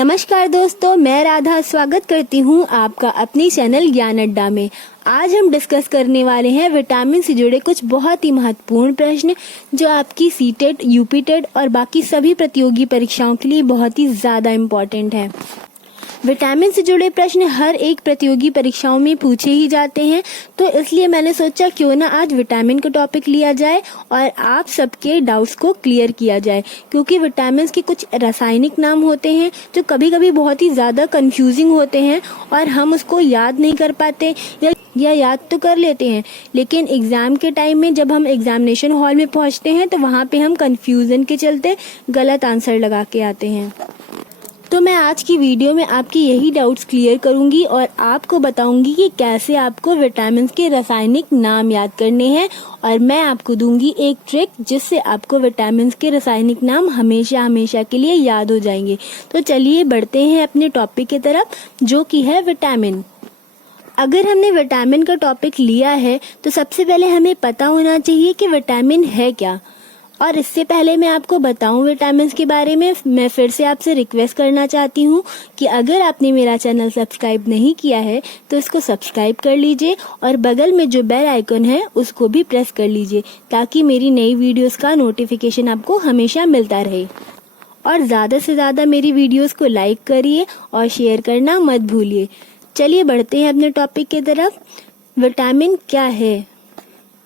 नमस्कार दोस्तों, मैं राधा स्वागत करती हूँ आपका अपनी चैनल ज्ञान अड्डा में। आज हम डिस्कस करने वाले हैं विटामिन से जुड़े कुछ बहुत ही महत्वपूर्ण प्रश्न जो आपकी सीटेट, यूपीटेट और बाकी सभी प्रतियोगी परीक्षाओं के लिए बहुत ही ज़्यादा इम्पोर्टेंट है। विटामिन से जुड़े प्रश्न हर एक प्रतियोगी परीक्षाओं में पूछे ही जाते हैं, तो इसलिए मैंने सोचा क्यों ना आज विटामिन का टॉपिक लिया जाए और आप सबके डाउट्स को क्लियर किया जाए, क्योंकि विटामिन के कुछ रासायनिक नाम होते हैं जो कभी कभी बहुत ही ज़्यादा कंफ्यूजिंग होते हैं और हम उसको याद नहीं कर पाते या याद तो कर लेते हैं, लेकिन एग्ज़ाम के टाइम में जब हम एग्जामिनेशन हॉल में पहुंचते हैं तो वहाँ पे हम कंफ्यूजन के चलते गलत आंसर लगा के आते हैं। तो मैं आज की वीडियो में आपकी यही डाउट्स क्लियर करूंगी और आपको बताऊंगी कि कैसे आपको विटामिन के रासायनिक नाम याद करने हैं, और मैं आपको दूंगी एक ट्रिक जिससे आपको विटामिन के रासायनिक नाम हमेशा हमेशा के लिए याद हो जाएंगे। तो चलिए बढ़ते हैं अपने टॉपिक की तरफ, जो कि है विटामिन। अगर हमने विटामिन का टॉपिक लिया है तो सबसे पहले हमें पता होना चाहिए कि विटामिन है क्या। और इससे पहले मैं आपको बताऊं विटामिन के बारे में, मैं फिर से आपसे रिक्वेस्ट करना चाहती हूं कि अगर आपने मेरा चैनल सब्सक्राइब नहीं किया है तो इसको सब्सक्राइब कर लीजिए और बगल में जो बेल आइकन है उसको भी प्रेस कर लीजिए, ताकि मेरी नई वीडियोस का नोटिफिकेशन आपको हमेशा मिलता रहे। और ज़्यादा से ज़्यादा मेरी वीडियोस को लाइक करिए और शेयर करना मत भूलिए। चलिए बढ़ते हैं अपने टॉपिक की तरफ। विटामिन क्या है?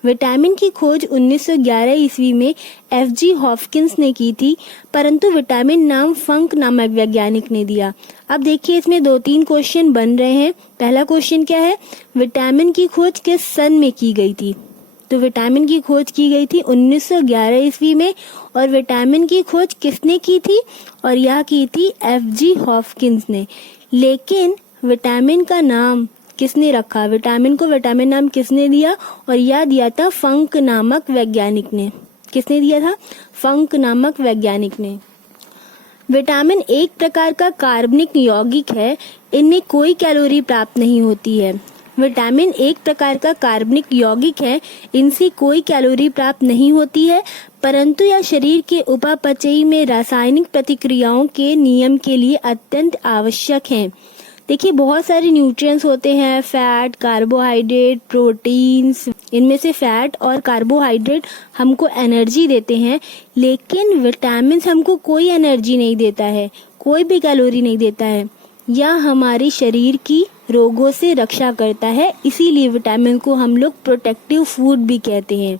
विटामिन की खोज 1911 ईस्वी में F.G. हॉपकिंस ने की थी, परंतु विटामिन नाम फंक नामक वैज्ञानिक ने दिया। अब देखिए, इसमें 2-3 क्वेश्चन बन रहे हैं। पहला क्वेश्चन क्या है? विटामिन की खोज किस सन में की गई थी? तो विटामिन की खोज की गई थी 1911 ईस्वी में। और विटामिन की खोज किसने की थी? और यह की थी F.G. हॉपकिंस ने। लेकिन विटामिन का नाम किसने रखा? विटामिन को विटामिन नाम किसने दिया? और यह दिया था फंक नामक वैज्ञानिक ने। किसने दिया था? फंक नामक वैज्ञानिक ने। विटामिन एक प्रकार का कार्बनिक यौगिक है, इनमें कोई कैलोरी प्राप्त नहीं होती है। विटामिन एक प्रकार का कार्बनिक यौगिक है, इनसे कोई कैलोरी प्राप्त नहीं होती है, परंतु यह शरीर के उपापचयी में रासायनिक प्रतिक्रियाओं के नियम के लिए अत्यंत आवश्यक है। देखिए, बहुत सारे न्यूट्रिएंट्स होते हैं, फैट, कार्बोहाइड्रेट, प्रोटीन्स। इनमें से फैट और कार्बोहाइड्रेट हमको एनर्जी देते हैं, लेकिन विटामिन हमको कोई एनर्जी नहीं देता है, कोई भी कैलोरी नहीं देता है। यह हमारे शरीर की रोगों से रक्षा करता है, इसीलिए विटामिन को हम लोग प्रोटेक्टिव फूड भी कहते हैं।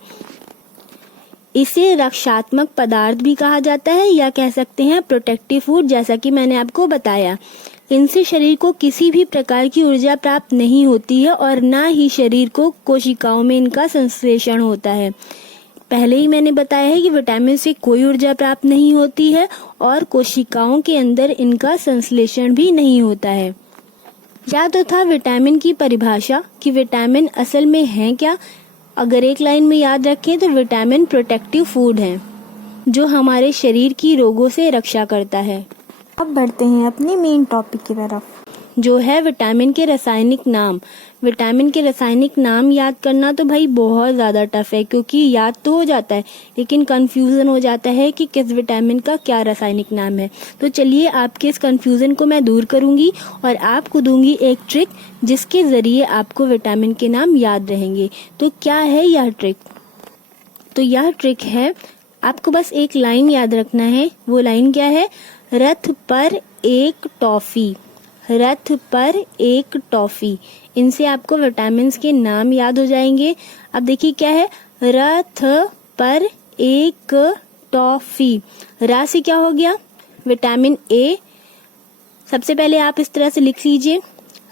इसे रक्षात्मक पदार्थ भी कहा जाता है, या कह सकते हैं प्रोटेक्टिव फूड, जैसा कि मैंने आपको बताया। इनसे शरीर को किसी भी प्रकार की ऊर्जा प्राप्त नहीं होती है और ना ही शरीर को कोशिकाओं में इनका संश्लेषण होता है। पहले ही मैंने बताया है कि विटामिन से कोई ऊर्जा प्राप्त नहीं होती है और कोशिकाओं के अंदर इनका संश्लेषण भी नहीं होता है। या तो था विटामिन की परिभाषा कि विटामिन असल में है क्या। अगर एक लाइन में याद रखें तो विटामिन प्रोटेक्टिव फूड है जो हमारे शरीर की रोगों से रक्षा करता है। अब बढ़ते हैं अपने मेन टॉपिक की तरफ, जो है विटामिन के रासायनिक नाम। विटामिन के रासायनिक नाम याद करना तो भाई बहुत ज़्यादा टफ है, क्योंकि याद तो हो जाता है लेकिन कंफ्यूजन हो जाता है कि किस विटामिन का क्या रासायनिक नाम है। तो चलिए, आपके इस कंफ्यूजन को मैं दूर करूंगी और आपको दूंगी एक ट्रिक जिसके ज़रिए आपको विटामिन के नाम याद रहेंगे। तो क्या है यह ट्रिक? तो यह ट्रिक है, आपको बस एक लाइन याद रखना है। वो लाइन क्या है? रथ पर एक टॉफी। रथ पर एक टॉफी। इनसे आपको विटामिन के नाम याद हो जाएंगे। अब देखिए क्या है? रथ पर एक टॉफी। रा से क्या हो गया? Vitamin A. सबसे पहले आप इस तरह से लिख लीजिए,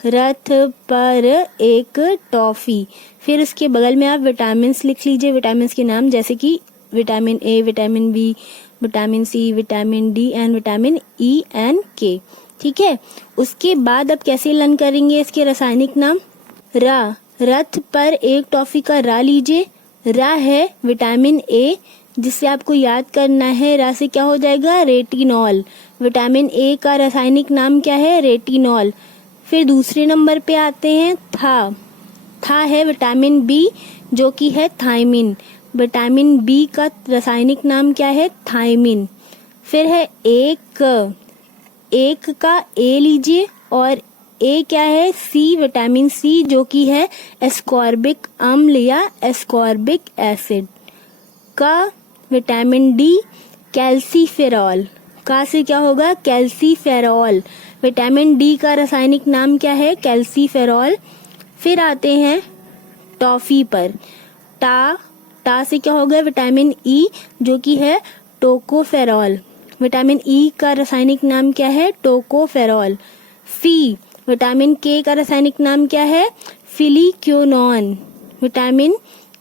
रथ पर एक टॉफी। फिर उसके बगल में आप विटामिन लिख लीजिए, विटामिन के नाम, जैसे कि vitamin A, vitamin B, vitamin C, vitamin D and vitamin E and K. ठीक है। उसके बाद अब कैसे लर्न करेंगे इसके रासायनिक नाम? रा, रथ पर एक टॉफी का रा लीजिए। रा है विटामिन ए, जिससे आपको याद करना है, रा से क्या हो जाएगा? रेटिनॉल। विटामिन ए का रासायनिक नाम क्या है? रेटिनॉल। फिर दूसरे नंबर पे आते हैं था है विटामिन बी, जो कि है थायमिन। विटामिन बी का रासायनिक नाम क्या है? थायमिन। फिर है एक, एक का ए लीजिए और ए क्या है, सी, विटामिन सी जो कि है एस्कॉर्बिक अम्ल या एस्कॉर्बिक एसिड। का विटामिन डी कैल्सीफेरॉल, का से क्या होगा, कैल्सीफेरॉल। विटामिन डी का रासायनिक नाम क्या है, कैल्सीफेरॉल। फिर आते हैं टॉफी पर। टा से क्या होगा, विटामिन ई जो कि है टोकोफेरॉल। विटामिन ई का रासायनिक नाम क्या है, टोकोफेरॉल। सी, विटामिन के का रासायनिक नाम क्या है, फिलिक्यूनॉन। विटामिन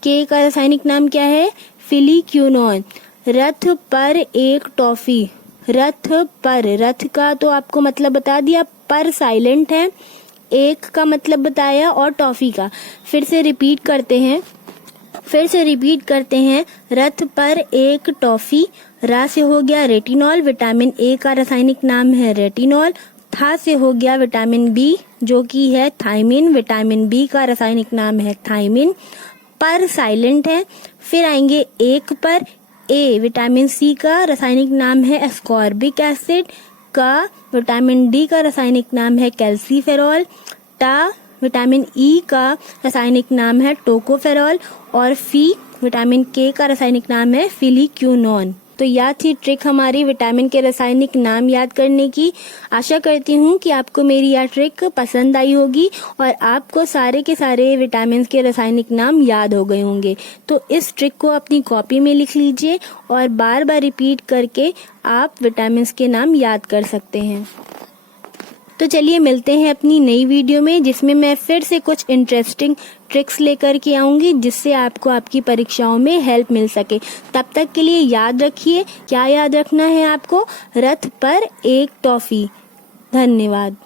के का रासायनिक नाम क्या है, फिलिक्यूनॉन। रथ पर एक टॉफी। रथ पर, रथ का तो आपको मतलब बता दिया, पर साइलेंट है, एक का मतलब बताया और टॉफी का। फिर से रिपीट करते हैं, रथ पर एक टॉफी। रा से हो गया रेटिनॉल, विटामिन ए का रासायनिक नाम है रेटिनॉल। था से हो गया विटामिन बी जो कि है थायमिन, विटामिन बी का रासायनिक नाम है थायमिन। पर साइलेंट है। फिर आएंगे एक पर, ए, विटामिन सी का रासायनिक नाम है एस्कॉर्बिक एसिड। का, विटामिन डी का रासायनिक नाम है कैल्सीफेरॉल। टा, विटामिन ई का रासायनिक नाम है टोकोफेरॉल। और फी, विटामिन के का रासायनिक नाम है फिलिक्यूनॉन। तो यह थी ट्रिक हमारी विटामिन के रासायनिक नाम याद करने की। आशा करती हूँ कि आपको मेरी यह ट्रिक पसंद आई होगी और आपको सारे के सारे विटामिन के रासायनिक नाम याद हो गए होंगे। तो इस ट्रिक को अपनी कॉपी में लिख लीजिए और बार बार रिपीट करके आप विटामिन के नाम याद कर सकते हैं। तो चलिए मिलते हैं अपनी नई वीडियो में, जिसमें मैं फिर से कुछ इंटरेस्टिंग ट्रिक्स लेकर के आऊंगी जिससे आपको आपकी परीक्षाओं में हेल्प मिल सके। तब तक के लिए याद रखिए, क्या याद रखना है आपको, रथ पर एक टॉफी। धन्यवाद।